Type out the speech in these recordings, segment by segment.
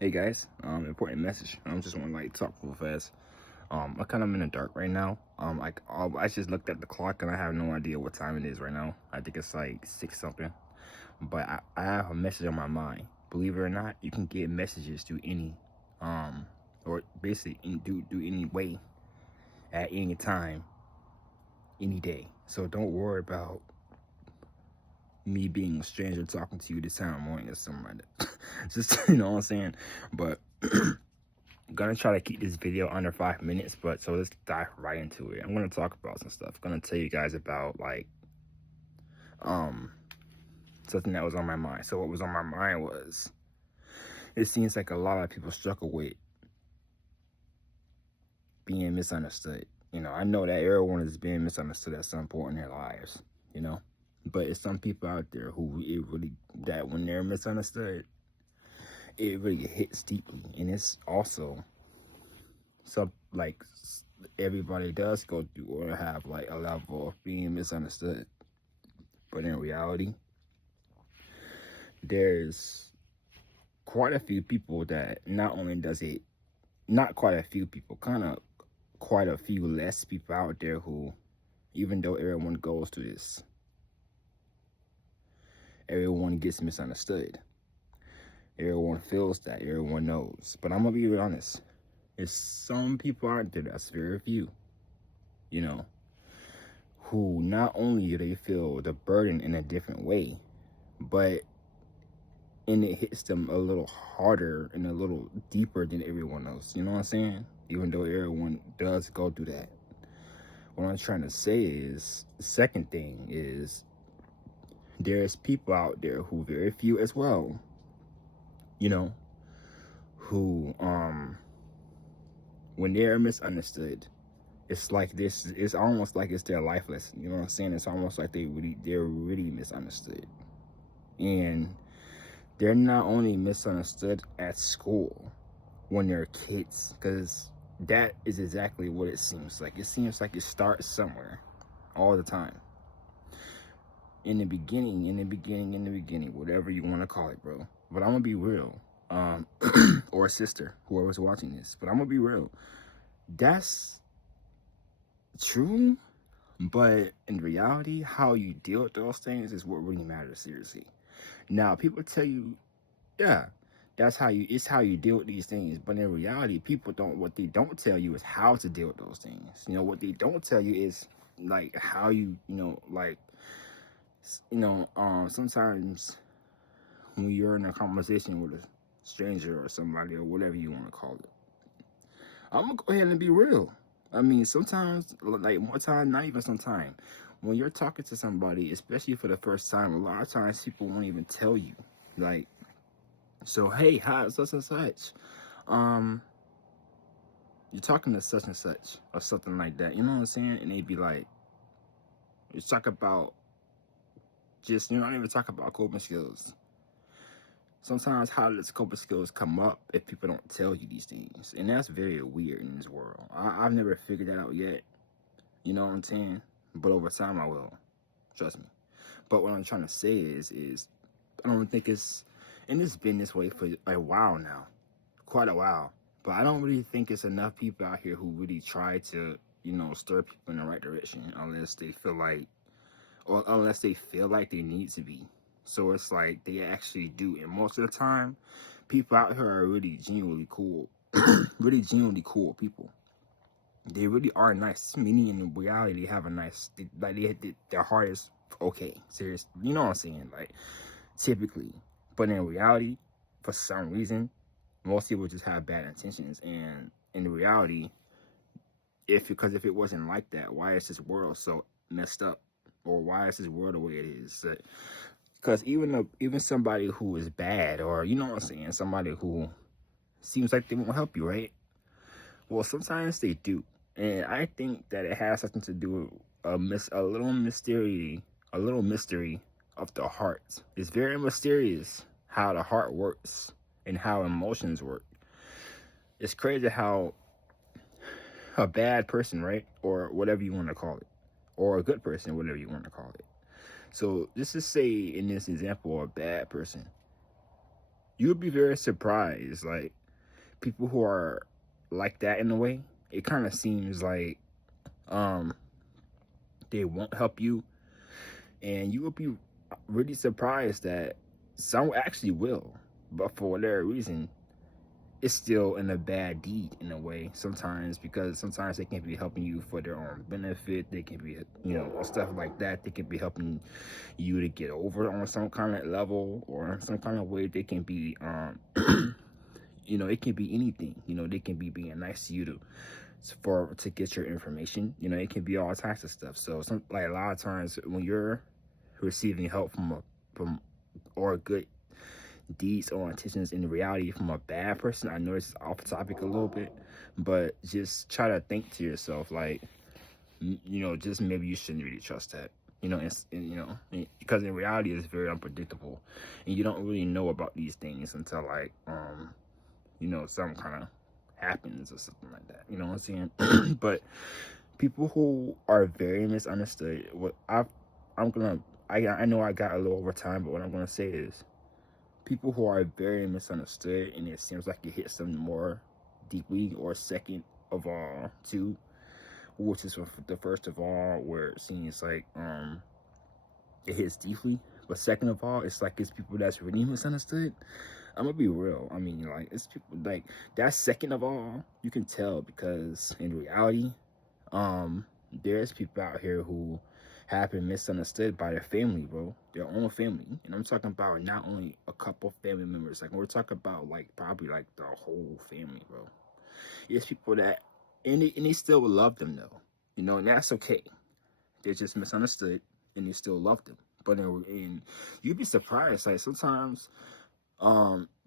Hey guys, important message. I just want to talk real fast. I kind of in the dark right now. I just looked at the clock and I have no idea what time it is right now. I think it's like 6 something. But I have a message on my mind. Believe it or not, you can get messages through any, or basically do any way at any time, any day. So don't worry about me being a stranger talking to you this time of morning or something like that. Just what I'm saying. But gonna try to keep this video under 5 minutes, but so let's dive right into it. I'm gonna talk about some stuff. I'm gonna tell you guys about um something that was on my mind. So what was on my mind was, it seems like a lot of people struggle with being misunderstood. I know that everyone is being misunderstood at some point in their lives, you know. But it's some people out there who it really, that when they're misunderstood, it really hits deeply. And it's also some everybody does go through or have like a level of being misunderstood. But in reality, there's quite a few people that not only does it, not quite a few people, kind of quite a few less people out there who, even though everyone goes through this, everyone gets misunderstood. Everyone feels that, everyone knows. But I'm gonna be honest, there's some people out there, that's very few, you know, who not only do they feel the burden in a different way, but it hits them a little harder and a little deeper than everyone else. You know what I'm saying? Even though everyone does go through that. What I'm trying to say is, the second thing is, there's people out there who, very few as well, you know, who when they're misunderstood, it's like this, it's almost like it's their life lesson. You know what I'm saying? It's almost like they're really misunderstood. And they're not only misunderstood at school when they're kids, because that is exactly what it seems like. It seems like it starts somewhere all the time. In the beginning, whatever you want to call it, bro. But I'm gonna be real. Or a sister, whoever's watching this. But I'm gonna be real. That's true, but in reality, how you deal with those things is what really matters, seriously. Now, people tell you, yeah, it's how you deal with these things. But in reality, what they don't tell you is how to deal with those things. What they don't tell you is like how sometimes when you're in a conversation with a stranger or somebody or whatever you want to call it, I'm gonna go ahead and be real. I mean, sometimes, like more time, not even sometimes, when you're talking to somebody, especially for the first time, a lot of times people won't even tell you. Like, so hey, hi, such and such. Um, you're talking to such and such or something like that. You know what I'm saying? And they'd be like, you talk about just, not even talk about coping skills. Sometimes how does coping skills come up if people don't tell you these things? And that's very weird in this world. I've never figured that out yet. You know what I'm saying? But over time I will. Trust me. But what I'm trying to say is I don't think and it's been this way for a while now. Quite a while. But I don't really think it's enough people out here who really try to, stir people in the right direction unless they feel like they need to be. So it's like they actually do. And most of the time, people out here are really genuinely cool. Really genuinely cool people. They really are nice. Meaning in reality, they have a nice, their heart is okay. Serious. You know what I'm saying? Like, typically. But in reality, for some reason, most people just have bad intentions. And in reality, because if it wasn't like that, why is this world so messed up? Or why is this world the way it is? Because even somebody who is bad, or you know what I'm saying, somebody who seems like they won't help you, right? Well, sometimes they do, and I think that it has something to do with a little mystery of the heart. It's very mysterious how the heart works and how emotions work. It's crazy how a bad person, right, or whatever you want to call it, or a good person, whatever you want to call it. So just to say in this example, a bad person, you would be very surprised. Like, people who are like that in a way, it kind of seems like um they won't help you, and you will be really surprised that some actually will, but for whatever reason, it's still in a bad deed in a way sometimes, because sometimes they can be helping you for their own benefit. They can be, stuff like that. They can be helping you to get over on some kind of level or some kind of way. They can be it can be anything. They can be being nice to you to get your information. It can be all types of stuff. So like a lot of times when you're receiving help from or good deeds or intentions in reality from a bad person, I know this is off topic a little bit, but just try to think to yourself, like, just maybe you shouldn't really trust that. Because in reality it's very unpredictable, and you don't really know about these things until like some kind of happens or something like that. You know what I'm saying? But people who are very misunderstood, I know I got a little over time, but what I'm gonna say is people who are very misunderstood, and it seems like it hits them more deeply, or second of all too, which is the first of all, where it seems like it hits deeply, but second of all, it's people that's really misunderstood. I'm gonna be real. I mean, like, it's people like that second of all, you can tell, because in reality, there's people out here who have been misunderstood by their family, bro. Their own family. And I'm talking about not only a couple family members, like we're talking about like probably like the whole family, bro. It's people that and they still love them though. And that's okay. They're just misunderstood and they still love them. But in you'd be surprised, like sometimes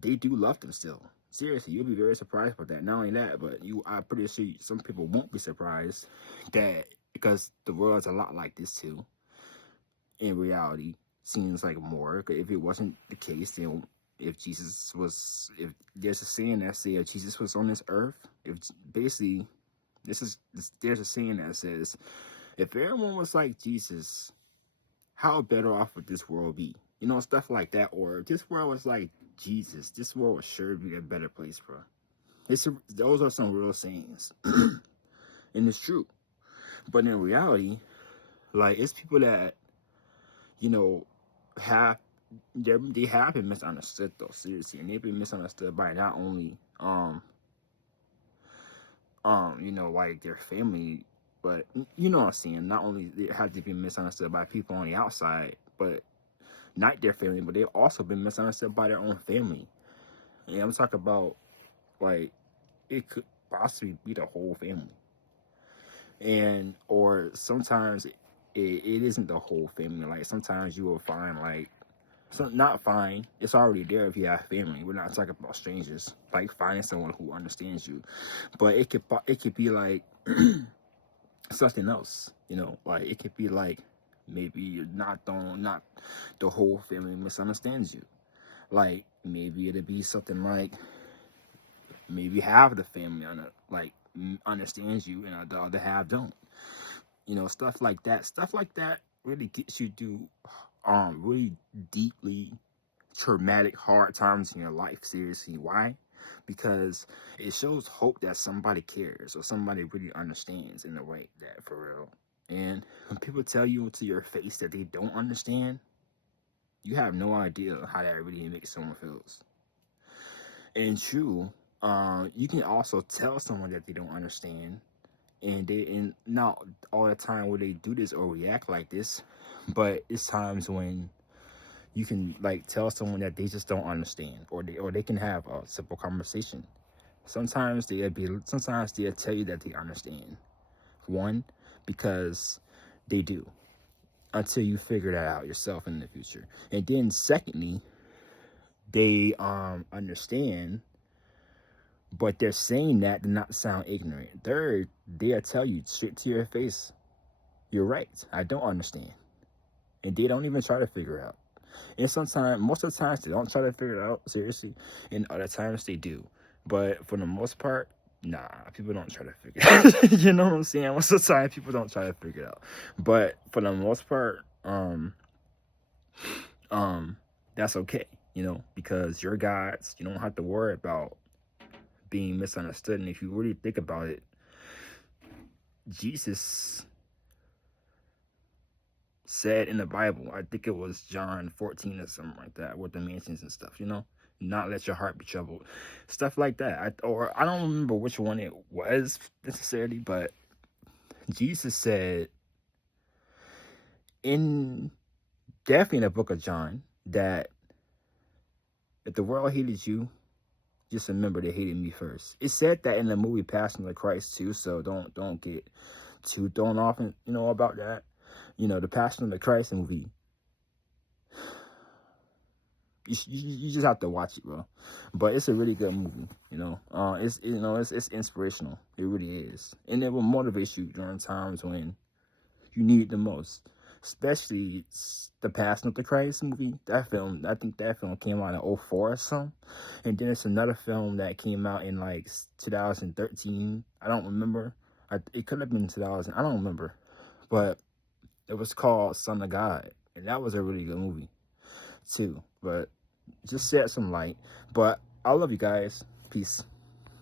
they do love them still. Seriously, you'll be very surprised about that. Not only that, but I'm pretty sure some people won't be surprised that, because the world's a lot like this too. In reality, seems like more. If it wasn't the case, then if there's a saying that says if Jesus was on this earth, if basically there's a saying that says if everyone was like Jesus, how better off would this world be? Stuff like that. Or if this world was like Jesus, this world would sure be a better place, bro. Those are some real sayings. And it's true. But in reality, like, it's people that, they have been misunderstood though, seriously. And they've been misunderstood by not only, like their family, but you know what I'm saying? Not only have they been misunderstood by people on the outside, but not their family, but they've also been misunderstood by their own family. And I'm talking about, like, it could possibly be the whole family. And, or sometimes it isn't the whole family. Like, sometimes you will find, like, not fine, it's already there if you have family. We're not talking about strangers, like finding someone who understands you. But it could be like something else, like it could be like maybe not the whole family misunderstands you. Like, maybe it'd be something like maybe half of the family understands you and the other half don't. Stuff like that really gets you through really deeply traumatic, hard times in your life. Seriously. Why? Because it shows hope that somebody cares or somebody really understands in a way that, for real. And when people tell you to your face that they don't understand, you have no idea how that really makes someone feel. And true, you can also tell someone that they don't understand, and not all the time will they do this or react like this, but it's times when you can like tell someone that they just don't understand, or they can have a simple conversation. Sometimes they'll tell you that they understand. One, because they do, until you figure that out yourself in the future. And then secondly, they understand, but they're saying that to not sound ignorant. Third, they'll tell you straight to your face, you're right, I don't understand. And they don't even try to figure it out. And most of the times, they don't try to figure it out, seriously. And other times, they do. But for the most part, nah, people don't try to figure it out. You know what I'm saying? Most of the time, people don't try to figure it out. But for the most part, that's okay. you know, because your gods, you don't have to worry about being misunderstood. And if you really think about it, Jesus said in the Bible, I think it was John 14 or something like that, with the mansions and stuff, you know, not let your heart be troubled, stuff like that. I don't remember which one it was necessarily, but Jesus said in definitely in the book of John that if the world hated you, just remember they hated me first. It said that in the movie Passion of the Christ too, so don't get too thrown off, and you know about that. You know, the Passion of the Christ movie. You just have to watch it, bro. But it's a really good movie. You know, it's inspirational. It really is, and it will motivate you during times when you need it the most. Especially the Passion of the Christ movie. That film, I think that film came out in 2004 or something. And then it's another film that came out in like 2013. I don't remember. It could have been 2000. I don't remember. But it was called Son of God. And that was a really good movie too. But just shed some light. But I love you guys. Peace.